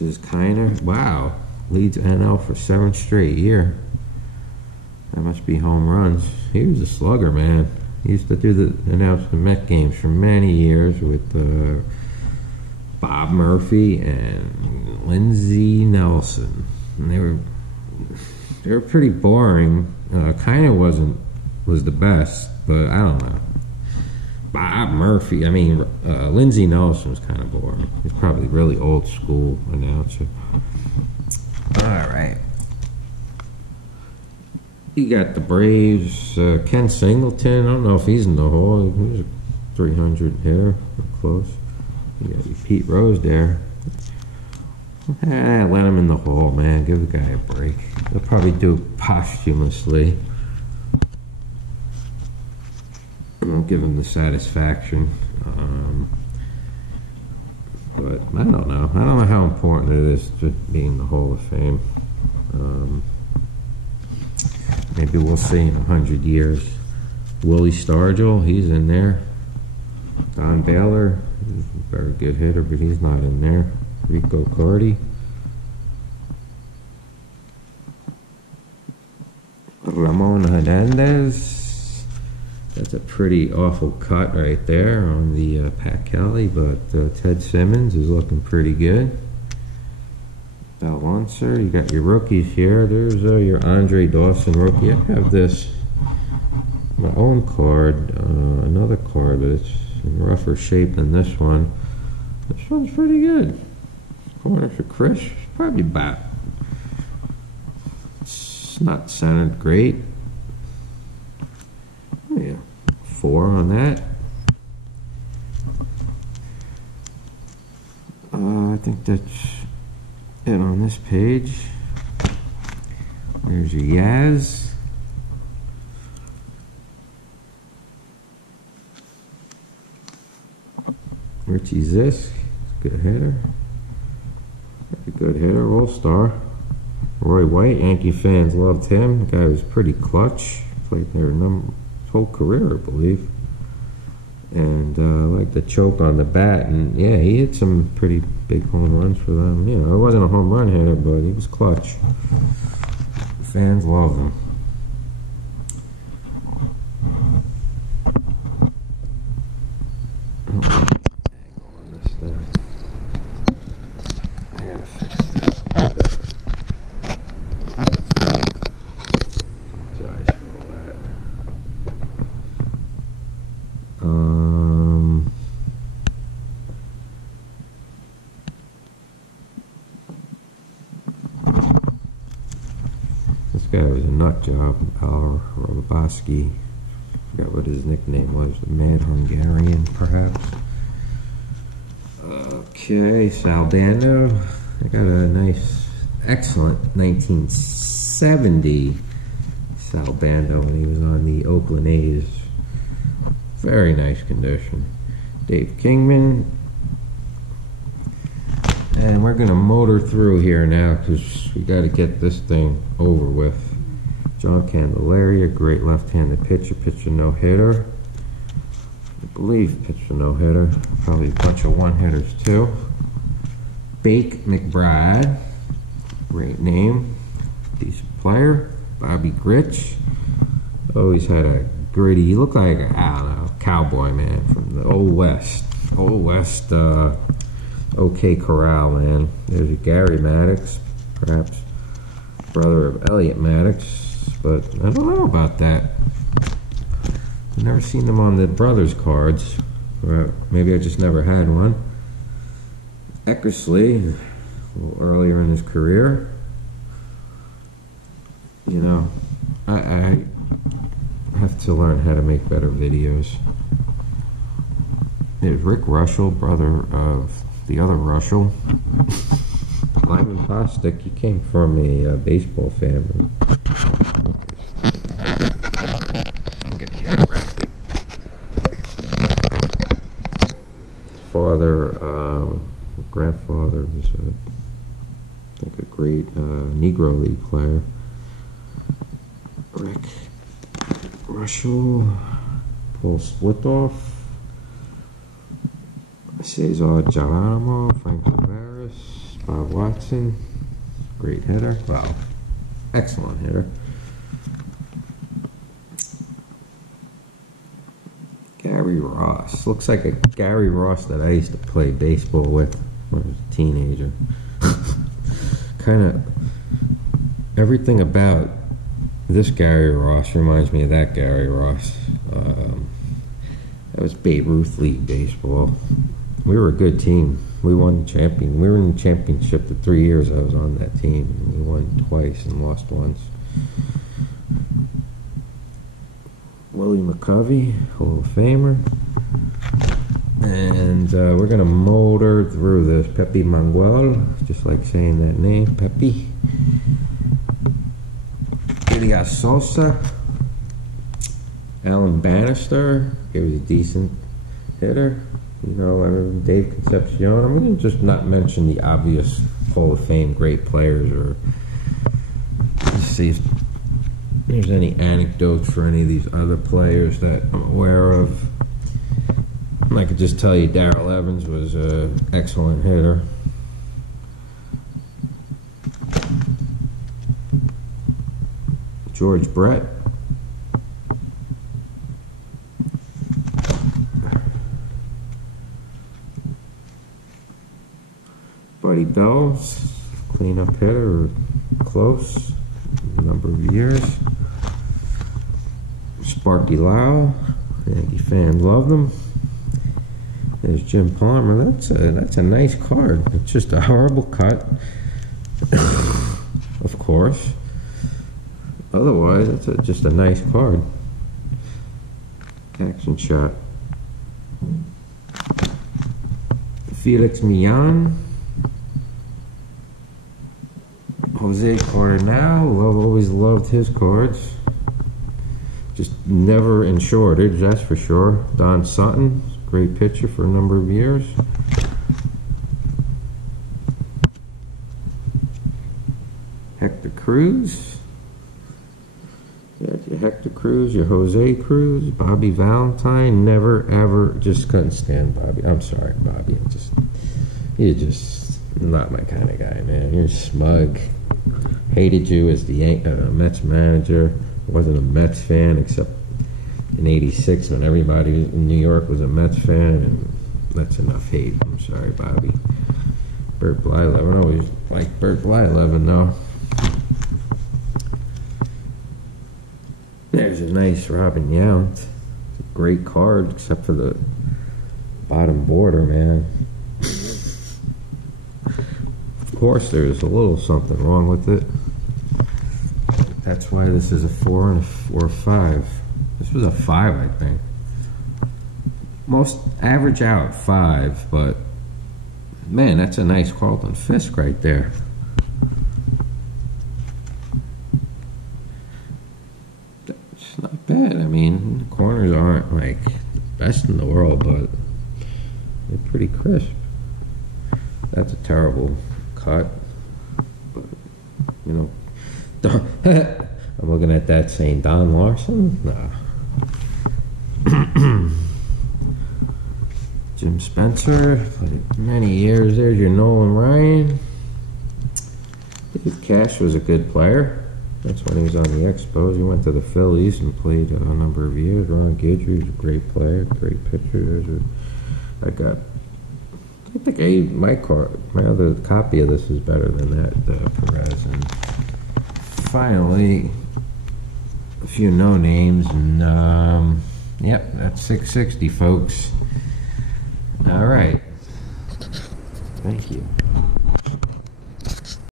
This is Kiner. Wow. Leads NL for 7th straight year. That must be home runs. He was a slugger, man. He used to announce the Met games for many years with Bob Murphy and Lindsey Nelson. And they were pretty boring. Kiner was the best, but I don't know. Bob Murphy, Lindsey Nelson was kind of boring. He's probably really old school announcer. All right. You got the Braves, Ken Singleton. I don't know if he's in the hole. He's a 300 hitter, close. You got Pete Rose there. Let him in the hole, man. Give the guy a break. They'll probably do it posthumously. I'll give him the satisfaction. But I don't know. I don't know how important it is to be in the Hall of Fame. Maybe we'll see in 100 years. Willie Stargell, he's in there. Don Baylor, he's a very good hitter, but he's not in there. Rico Cardi. Ramon Hernandez. That's a pretty awful cut right there on the Pat Kelly, but Ted Simmons is looking pretty good. Baloncer, you got your rookies here. There's your Andre Dawson rookie. I have this, my own card, another card, but it's in rougher shape than this one. This one's pretty good. Corner for Chris, probably about. It's not centered great. Yeah, 4 on that. I think that's it on this page. There's your Yaz. Richie Zisk, good hitter. Pretty good hitter, all-star. Roy White, Yankee fans loved him. The guy was pretty clutch. Played there his whole career, I believe. And like the choke on the bat, and yeah, he hit some pretty big home runs for them. You know, it wasn't a home run hitter, but he was clutch. The fans love him. This guy was a nut job, Al Robaski. Forgot what his nickname was, the Mad Hungarian, perhaps. Okay, Saldano. I got a nice, excellent 1970 Saldano when he was on the Oakland A's. Very nice condition. Dave Kingman. And we're gonna motor through here now because we got to get this thing over with. John Candelaria, great left-handed pitcher, pitched a no-hitter. I believe pitched a no-hitter. Probably a bunch of one-hitters too. Bake McBride, great name, decent player. Bobby Grich, always had a gritty. He looked like a, I don't know, cowboy man from the Old West. Old West. OK Corral, man. There's a Gary Maddox, perhaps brother of Elliot Maddox, but I don't know about that. I've never seen them on the brothers cards, or maybe I just never had one. Eckersley, a little earlier in his career. You know, I have to learn how to make better videos. There's Rick Russell, brother of the other Russell. Lyman Bostic, he came from a baseball family. Father, grandfather was I think a great Negro League player. Rick Russell, Paul Splitoff, Cesar Geronimo, Frank Tavares, Bob Watson, great hitter. Wow, excellent hitter. Gary Ross. Looks like a Gary Ross that I used to play baseball with when I was a teenager. Kind of everything about this Gary Ross reminds me of that Gary Ross. That was Babe Ruth League baseball. We were a good team. We won champion. We were in the championship the 3 years I was on that team. We won twice and lost once. Willie McCovey, Hall of Famer. And we're going to motor through this. Pepe Manguel, just like saying that name, Pepe. Elias Sosa. Alan Bannister, he was a decent hitter. You know, Dave Concepcion. I'm going to just not mention the obvious Hall of Fame great players, or let's see if there's any anecdotes for any of these other players that I'm aware of. I could just tell you Darrell Evans was an excellent hitter. George Brett. Buddy Bells, cleanup hitter, or close, a number of years. Sparky Lau, Yankee fans loved him. There's Jim Palmer. That's a nice card. It's just a horrible cut, of course. Otherwise, that's just a nice card. Action shot. Felix Millan. Jose Coronel, always loved his cards. Just never in shortage, that's for sure. Don Sutton, great pitcher for a number of years. Hector Cruz. Your Hector Cruz, your Jose Cruz, Bobby Valentine. Never ever, just couldn't stand Bobby. I'm sorry, Bobby. You're just not my kind of guy, man. You're smug. Hated you as the Mets manager. Wasn't a Mets fan except in '86 when everybody in New York was a Mets fan, and that's enough hate. I'm sorry, Bobby. Bert Blyleven. I always liked Bert Blyleven, though. There's a nice Robin Yount. It's a great card, except for the bottom border, man. Of course, there's a little something wrong with it. That's why this is a 4 and a 5. This was a 5, I think. Most average out 5, but man, that's a nice Carlton Fisk right there. That's not bad. I mean, the corners aren't like the best in the world, but they're pretty crisp. That's a terrible cut, but you know, I'm looking at that saying Don Larson. Nah. Jim Spencer, played many years. There's your Nolan Ryan. Dave Cash was a good player. That's when he was on the Expos. He went to the Phillies and played a number of years. Ron Guidry was a great player, great pitcher. I think my other copy of this is better than that, Perez. And finally, a few no names, and yep, that's 660, folks. All right. Thank you.